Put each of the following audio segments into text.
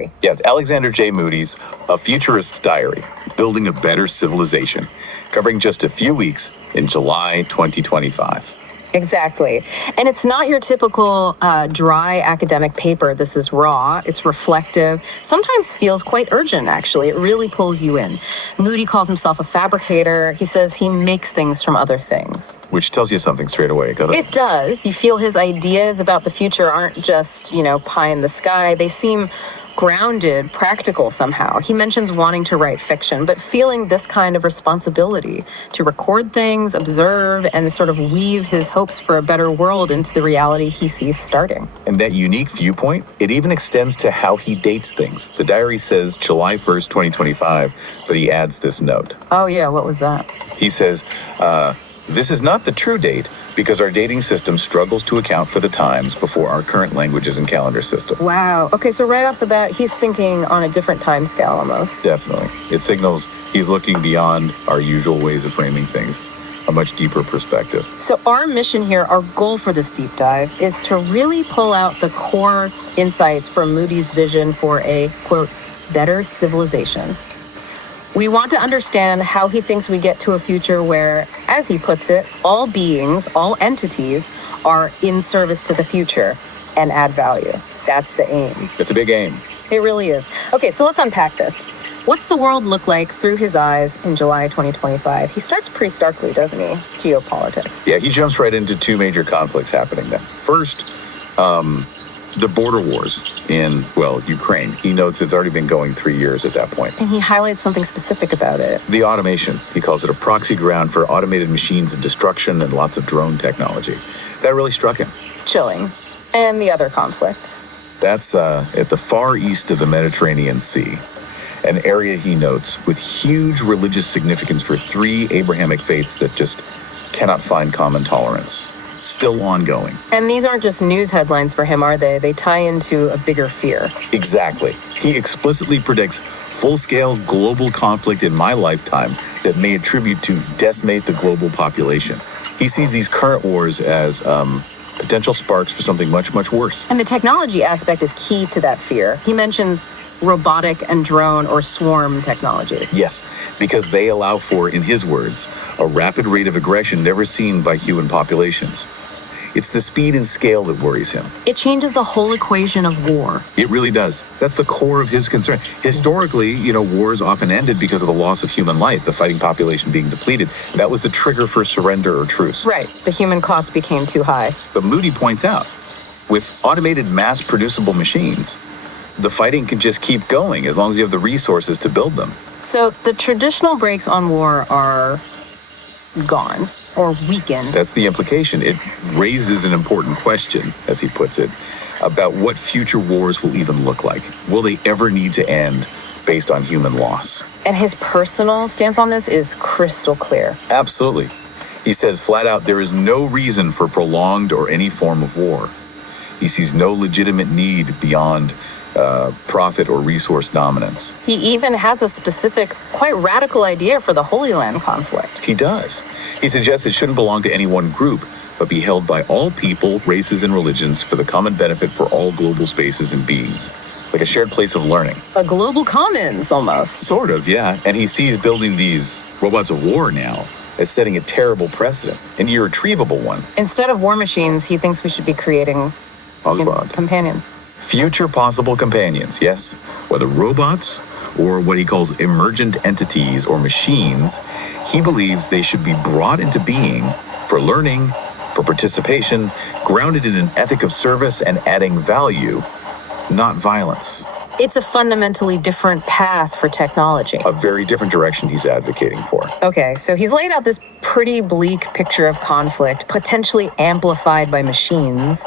diary. Yeah, it's Alexander J. Moody's A Futurist's Diary, Building a Better Civilization, covering just a few weeks in July 2025. Exactly. And it's not your typical dry academic paper. This is raw, it's reflective, sometimes feels quite urgent, actually. It really pulls you in. Moody calls himself a fabricator. He says he makes things from other things. Which tells you something straight away. It does. You feel his ideas about the future aren't just, pie in the sky. They seem grounded, practical somehow. He mentions wanting to write fiction, but feeling this kind of responsibility to record things, observe, and sort of weave his hopes for a better world into the reality he sees starting. And that unique viewpoint, it even extends to how he dates things. The diary says July 1st, 2025, but he adds this note. Oh yeah, what was that? He says, this is not the true date because our dating system struggles to account for the times before our current languages and calendar system. Wow. Okay, so right off the bat, he's thinking on a different time scale almost. Definitely. It signals he's looking beyond our usual ways of framing things, a much deeper perspective. So our mission here, our goal for this deep dive, is to really pull out the core insights from Moody's vision for a, quote, better civilization. We want to understand how he thinks we get to a future where, as he puts it, all beings, all entities are in service to the future and add value. That's the aim. It's a big aim. It really is. Okay, so let's unpack this. What's the world look like through his eyes in July 2025? He starts pretty starkly, doesn't he? Geopolitics. Yeah, he jumps right into two major conflicts happening then. First, the border wars in, Ukraine. He notes it's already been going 3 years at that point. And he highlights something specific about it. The automation. He calls it a proxy ground for automated machines of destruction and lots of drone technology. That really struck him. Chilling. And the other conflict. That's at the far east of the Mediterranean Sea, an area he notes with huge religious significance for three Abrahamic faiths that just cannot find common tolerance. Still ongoing. And these aren't just news headlines for him, are they? They tie into a bigger fear. Exactly. He explicitly predicts full-scale global conflict in my lifetime that may attribute to decimate the global population. He sees these current wars as potential sparks for something much, much worse. And the technology aspect is key to that fear. He mentions robotic and drone or swarm technologies. Yes, because they allow for, in his words, a rapid rate of aggression never seen by human populations. It's the speed and scale that worries him. It changes the whole equation of war. It really does. That's the core of his concern. Historically, wars often ended because of the loss of human life, the fighting population being depleted. That was the trigger for surrender or truce. Right. The human cost became too high. But Moody points out, with automated mass-producible machines, the fighting can just keep going as long as you have the resources to build them. So the traditional brakes on war are gone or weakened. That's the implication. It raises an important question, as he puts it, about what future wars will even look like. Will they ever need to end based on human loss? And his personal stance on this is crystal clear. Absolutely. He says flat out there is no reason for prolonged or any form of war. He sees no legitimate need beyond profit or resource dominance. He even has a specific, quite radical idea for the Holy Land conflict. He does. He suggests it shouldn't belong to any one group, but be held by all people, races, and religions for the common benefit for all global spaces and beings, like a shared place of learning. A global commons, almost. Sort of, yeah. And he sees building these robots of war now as setting a terrible precedent, an irretrievable one. Instead of war machines, he thinks we should be creating companions. Future possible companions, yes. Whether robots or what he calls emergent entities or machines, he believes they should be brought into being for learning, for participation, grounded in an ethic of service and adding value, not violence. It's a fundamentally different path for technology. A very different direction he's advocating for. Okay, so he's laid out this pretty bleak picture of conflict, potentially amplified by machines.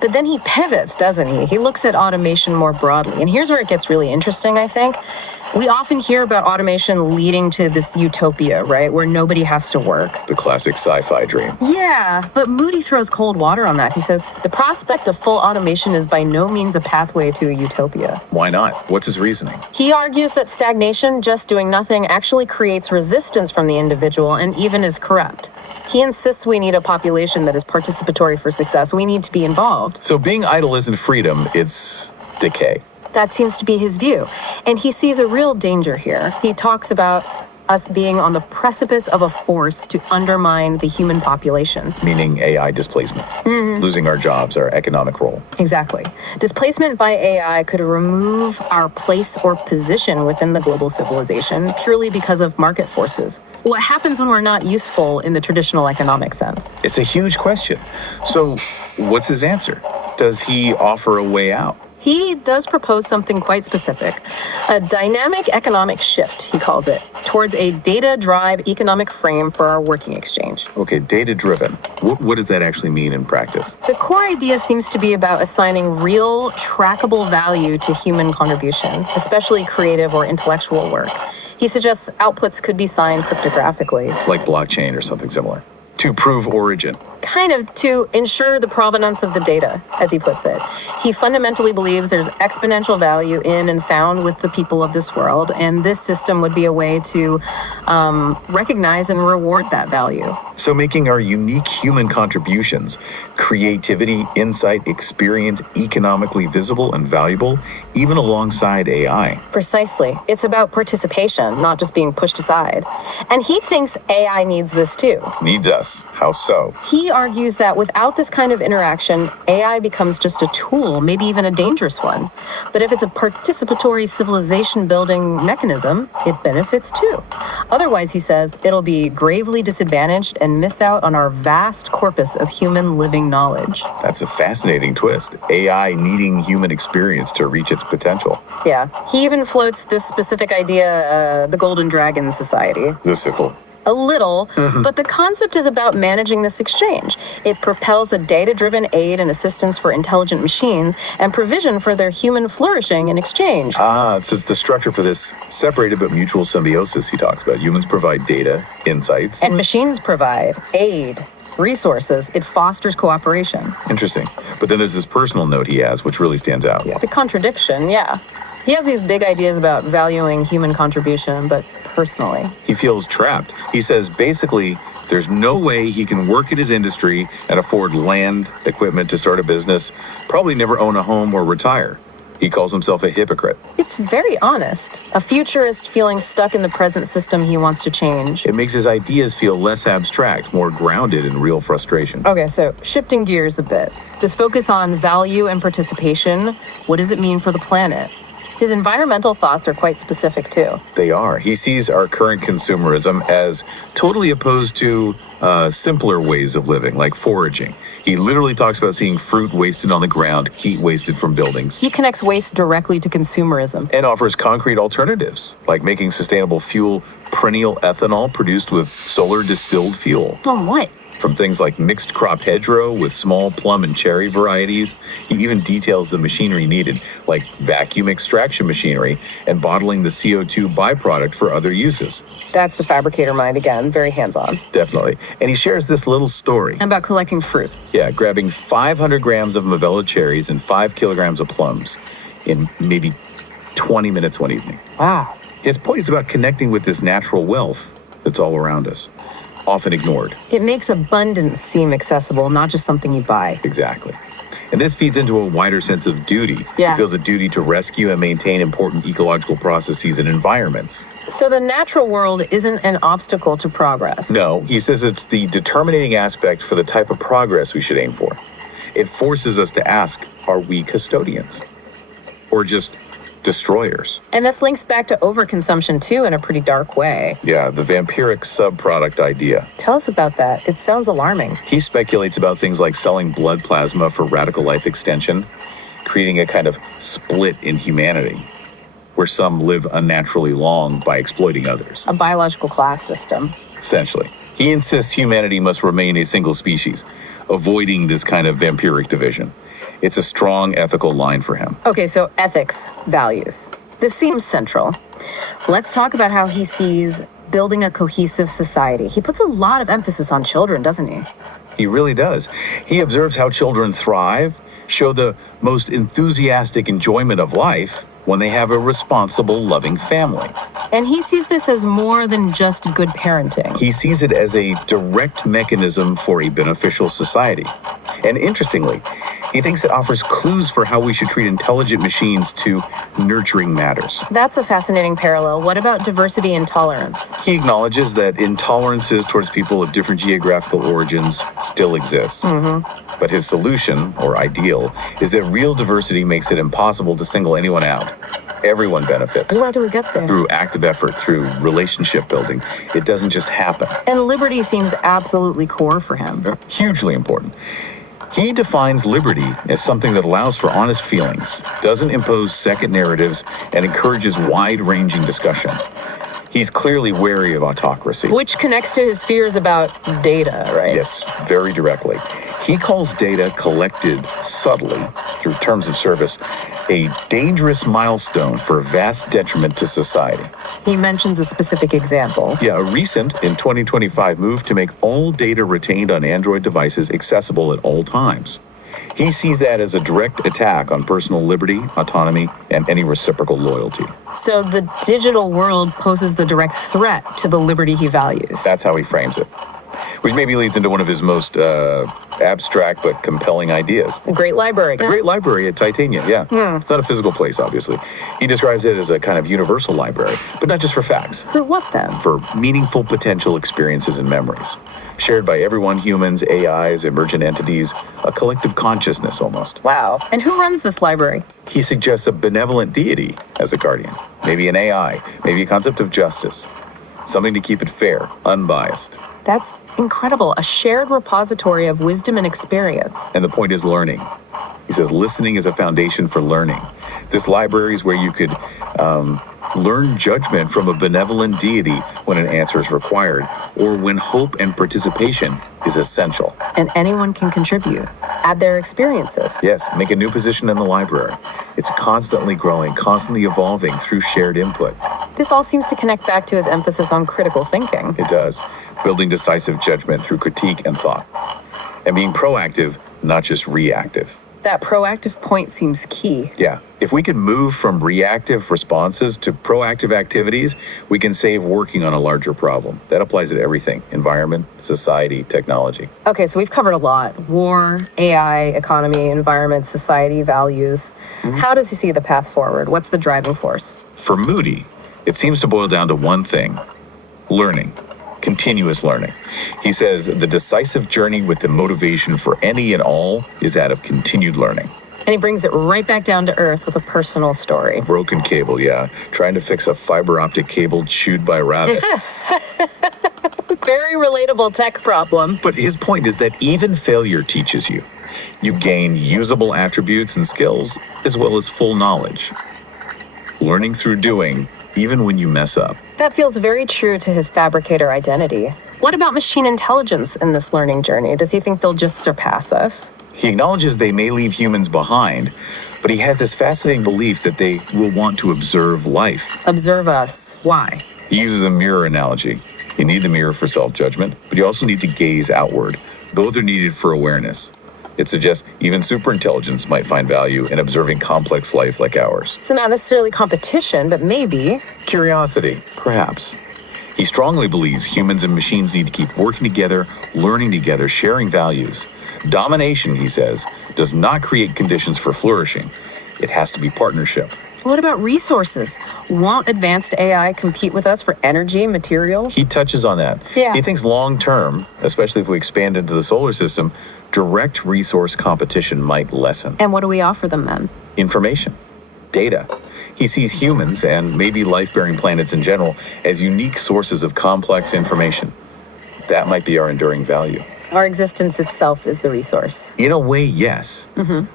But then he pivots, doesn't he? He looks at automation more broadly. And here's where it gets really interesting, I think. We often hear about automation leading to this utopia, right? Where nobody has to work. The classic sci-fi dream. Yeah, but Moody throws cold water on that. He says, the prospect of full automation is by no means a pathway to a utopia. Why not? What's his reasoning? He argues that stagnation, just doing nothing, actually creates resistance from the individual and even is corrupt. He insists we need a population that is participatory for success. We need to be involved. So being idle isn't freedom, it's decay. That seems to be his view. And he sees a real danger here. He talks about us being on the precipice of a force to undermine the human population. Meaning AI displacement, losing our jobs, our economic role. Exactly. Displacement by AI could remove our place or position within the global civilization purely because of market forces. What happens when we're not useful in the traditional economic sense? It's a huge question. So, what's his answer? Does he offer a way out? He does propose something quite specific, a dynamic economic shift, he calls it, towards a data-driven economic frame for our working exchange. Okay, data-driven. What does that actually mean in practice? The core idea seems to be about assigning real, trackable value to human contribution, especially creative or intellectual work. He suggests outputs could be signed cryptographically. Like blockchain or something similar. To prove origin. Kind of to ensure the provenance of the data, as he puts it. He fundamentally believes there's exponential value in and found with the people of this world, and this system would be a way to recognize and reward that value. So making our unique human contributions, creativity, insight, experience economically visible and valuable, even alongside AI. Precisely. It's about participation, not just being pushed aside. And he thinks AI needs this too. Needs us. How so? He argues that without this kind of interaction, AI becomes just a tool, maybe even a dangerous one. But if it's a participatory civilization building mechanism, it benefits too. Otherwise, he says, it'll be gravely disadvantaged and miss out on our vast corpus of human living knowledge. That's a fascinating twist. AI needing human experience to reach its potential. Yeah. He even floats this specific idea, the Golden Dragon Society. Zisical. A little, but the concept is about managing this exchange. It propels a data-driven aid and assistance for intelligent machines and provision for their human flourishing in exchange. So it's the structure for this separated but mutual symbiosis he talks about. Humans provide data, insights. And machines provide aid, resources. It fosters cooperation. Interesting. But then there's this personal note he has, which really stands out. The contradiction, yeah. He has these big ideas about valuing human contribution, but personally. He feels trapped. He says basically there's no way he can work at his industry and afford land, equipment to start a business, probably never own a home or retire. He calls himself a hypocrite. It's very honest. A futurist feeling stuck in the present system he wants to change. It makes his ideas feel less abstract, more grounded in real frustration. Okay, so shifting gears a bit. This focus on value and participation, what does it mean for the planet? His environmental thoughts are quite specific, too. They are. He sees our current consumerism as totally opposed to simpler ways of living, like foraging. He literally talks about seeing fruit wasted on the ground, heat wasted from buildings. He connects waste directly to consumerism. And offers concrete alternatives, like making sustainable fuel perennial ethanol produced with solar distilled fuel. From what? From things like mixed crop hedgerow with small plum and cherry varieties. He even details the machinery needed, like vacuum extraction machinery and bottling the CO2 byproduct for other uses. That's the fabricator mind again, very hands-on. Definitely. And he shares this little story. About collecting fruit. Yeah, grabbing 500 grams of Mavella cherries and 5 kilograms of plums in maybe 20 minutes one evening. Wow. His point is about connecting with this natural wealth that's all around us, often ignored. It makes abundance seem accessible, not just something you buy. Exactly. And this feeds into a wider sense of duty. Yeah. He feels a duty to rescue and maintain important ecological processes and environments. So the natural world isn't an obstacle to progress. No, he says it's the determining aspect for the type of progress we should aim for. It forces us to ask, are we custodians? Or just destroyers? And this links back to overconsumption too in a pretty dark way. Yeah, the vampiric subproduct idea. Tell us about that. It sounds alarming. He speculates about things like selling blood plasma for radical life extension, creating a kind of split in humanity, where some live unnaturally long by exploiting others. A biological class system. Essentially. He insists humanity must remain a single species, avoiding this kind of vampiric division. It's a strong ethical line for him. Okay, so ethics, values. This seems central. Let's talk about how he sees building a cohesive society. He puts a lot of emphasis on children, doesn't he? He really does. He observes how children thrive, show the most enthusiastic enjoyment of life when they have a responsible, loving family. And he sees this as more than just good parenting. He sees it as a direct mechanism for a beneficial society. And interestingly, he thinks it offers clues for how we should treat intelligent machines to nurturing matters. That's a fascinating parallel. What about diversity and tolerance? He acknowledges that intolerances towards people of different geographical origins still exists. But his solution, or ideal, is that real diversity makes it impossible to single anyone out. Everyone benefits. How do we get there? Through active effort, through relationship building. It doesn't just happen. And liberty seems absolutely core for him. Hugely important. He defines liberty as something that allows for honest feelings, doesn't impose second narratives, and encourages wide-ranging discussion. He's clearly wary of autocracy. Which connects to his fears about data, right? Yes, very directly. He calls data collected subtly, through terms of service, a dangerous milestone for vast detriment to society. He mentions a specific example. Yeah, a recent, in 2025, move to make all data retained on Android devices accessible at all times. He sees that as a direct attack on personal liberty, autonomy, and any reciprocal loyalty. So the digital world poses the direct threat to the liberty he values. That's how he frames it. Which maybe leads into one of his most abstract but compelling ideas. A great library. A great library at Titania, yeah. It's not a physical place, obviously. He describes it as a kind of universal library, but not just for facts. For what then? For meaningful potential experiences and memories. Shared by everyone, humans, AIs, emergent entities, a collective consciousness almost. Wow. And who runs this library? He suggests a benevolent deity as a guardian. Maybe an AI, maybe a concept of justice. Something to keep it fair, unbiased. That's incredible. A shared repository of wisdom and experience. And the point is learning. He says listening is a foundation for learning. This library is where you could learn judgment from a benevolent deity when an answer is required, or when hope and participation is essential. And anyone can contribute, add their experiences. Yes, make a new position in the library. It's constantly growing, constantly evolving through shared input. This all seems to connect back to his emphasis on critical thinking. It does. Building decisive judgment through critique and thought. And being proactive, not just reactive. That proactive point seems key. Yeah. If we can move from reactive responses to proactive activities, we can save working on a larger problem. That applies to everything: environment, society, technology. Okay, so we've covered a lot. War, AI, economy, environment, society, values. How does he see the path forward? What's the driving force? For Moody, it seems to boil down to one thing: learning. Continuous learning. He says the decisive journey with the motivation for any and all is that of continued learning. And he brings it right back down to earth with a personal story. Broken cable, yeah. Trying to fix a fiber optic cable chewed by a rabbit. Very relatable tech problem. But his point is that even failure teaches you. You gain usable attributes and skills, as well as full knowledge. Learning through doing, even when you mess up. That feels very true to his fabricator identity. What about machine intelligence in this learning journey? Does he think they'll just surpass us? He acknowledges they may leave humans behind, but he has this fascinating belief that they will want to observe life. Observe us. Why? He uses a mirror analogy. You need the mirror for self-judgment, but you also need to gaze outward. Both are needed for awareness. It suggests even superintelligence might find value in observing complex life like ours. So not necessarily competition, but maybe. Curiosity, perhaps. He strongly believes humans and machines need to keep working together, learning together, sharing values. Domination, he says, does not create conditions for flourishing. It has to be partnership. What about resources? Won't advanced AI compete with us for energy, material? He touches on that. Yeah. He thinks long term, especially if we expand into the solar system, direct resource competition might lessen. And what do we offer them then? Information, data. He sees humans, and maybe life-bearing planets in general, as unique sources of complex information. That might be our enduring value. Our existence itself is the resource. In a way, yes.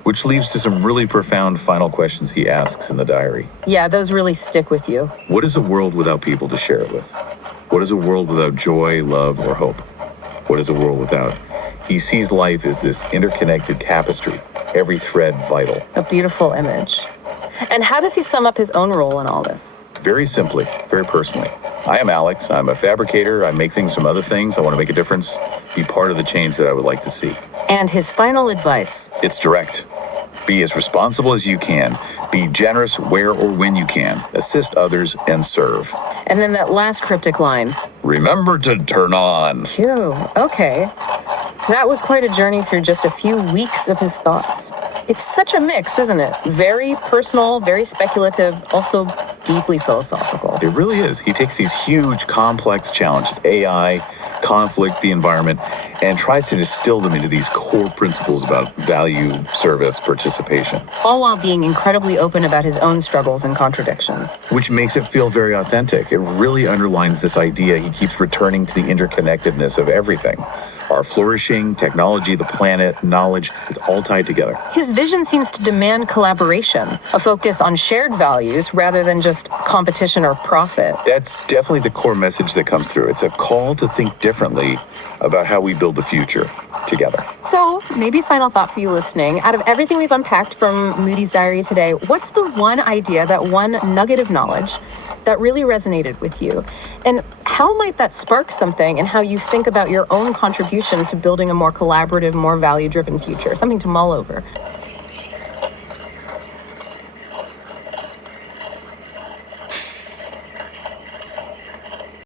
Which leads to some really profound final questions he asks in the diary. Yeah, those really stick with you. What is a world without people to share it with? What is a world without joy, love, or hope? What is a world without? He sees life as this interconnected tapestry, every thread vital. A beautiful image. And how does he sum up his own role in all this? Very simply, very personally. I am Alex. I'm a fabricator. I make things from other things. I want to make a difference, be part of the change that I would like to see. And his final advice. It's direct. Be as responsible as you can. Be generous where or when you can. Assist others and serve. And then that last cryptic line. Remember to turn on. Phew, okay. That was quite a journey through just a few weeks of his thoughts. It's such a mix, isn't it? Very personal, very speculative, also deeply philosophical. It really is. He takes these huge, complex challenges, AI, conflict, the environment, and tries to distill them into these core principles about value, service, participation. All while being incredibly open about his own struggles and contradictions. Which makes it feel very authentic. It really underlines this idea he keeps returning to the interconnectedness of everything. Our flourishing, technology, the planet, knowledge, it's all tied together. His vision seems to demand collaboration, a focus on shared values rather than just competition or profit. That's definitely the core message that comes through. It's a call to think differently about how we build the future together. So, maybe final thought for you listening. Out of everything we've unpacked from Moody's diary today, what's the one idea, that one nugget of knowledge that really resonated with you? And how might that spark something in how you think about your own contribution to building a more collaborative, more value-driven future? Something to mull over.